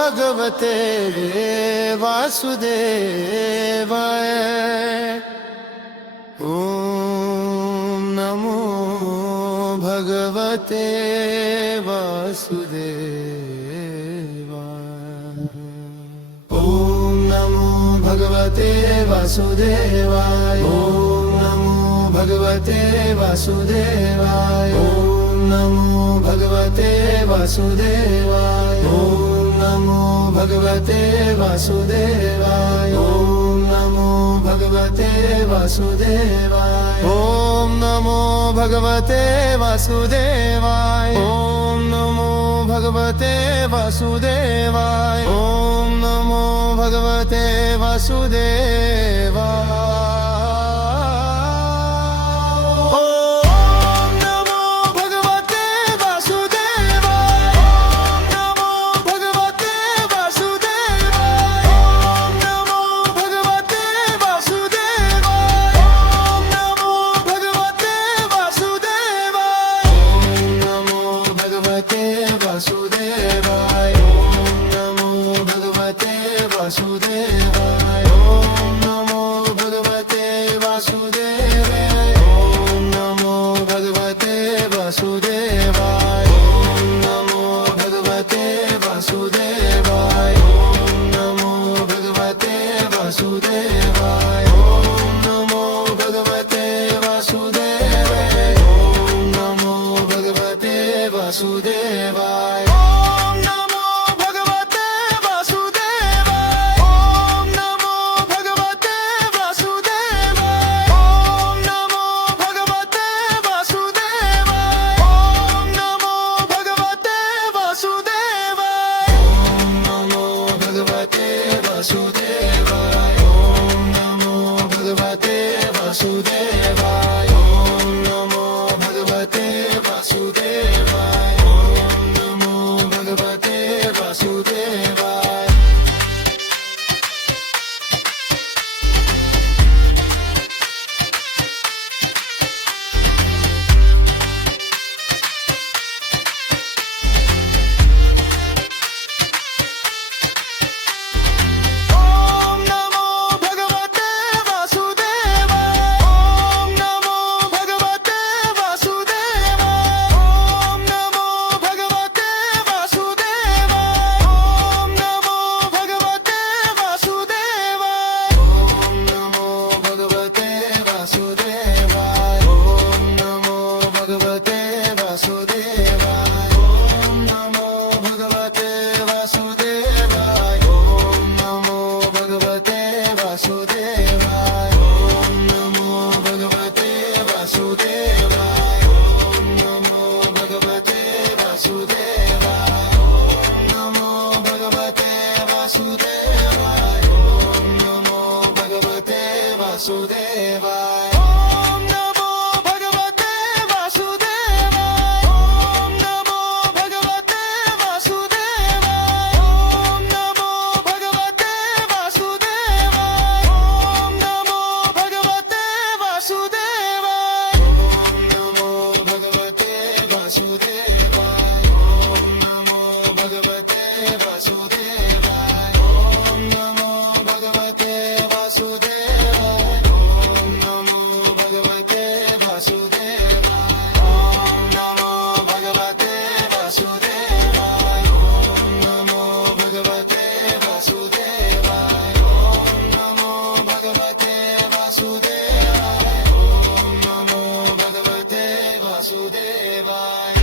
भगवते वासुदेवाय। ॐ नमो भगवते वासुदेवाय। ॐ नमो भगवते वासुदेवाय। ॐ नमो भगवते वासुदेवाय। ॐ नमो भगवते वासुदेवाय। ॐ नमो भगवते वासुदेवाय। ॐ नमो भगवते वासुदेवाय। ॐ नमो भगवते वासुदेवाय। ॐ नमो भगवते वासुदेवाय। ॐ नमो भगवते वासुदेवाय। वासुदेवाय। ॐ नमो भगवते वासुदेवाय। ॐ नमो भगवते वासुदेवाय। ॐ नमो भगवते वासुदेवाय। ॐ नमो भगवते वासुदेवाय। ॐ नमो भगवते वासुदेवाय। ॐ नमो भगवते वासुदेवाय। ॐ नमो भगवते वासुदेवाय। वासुदेवाय। ॐ नमो भगवते वासुदेवाय। ॐ नमो भगवते वासुदेवाय। ॐ नमो भगवते वासुदेवाय। वासुदेवाय। ॐ नमो भगवते वासुदेवाय। ॐ नमो भगवते वासुदेवाय। ॐ नमो भगवते वासुदेवाय। ॐ नमो भगवते वासुदेवाय। ॐ नमो भगवते वासुदेवाय। ॐ नमो भगवते वासुदेवाय। ॐ नमो भगवते वासुदेवाय। वासुदेवाय।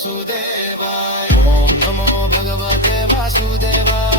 वासुदेवाय ओम नमो भगवते वासुदेवाय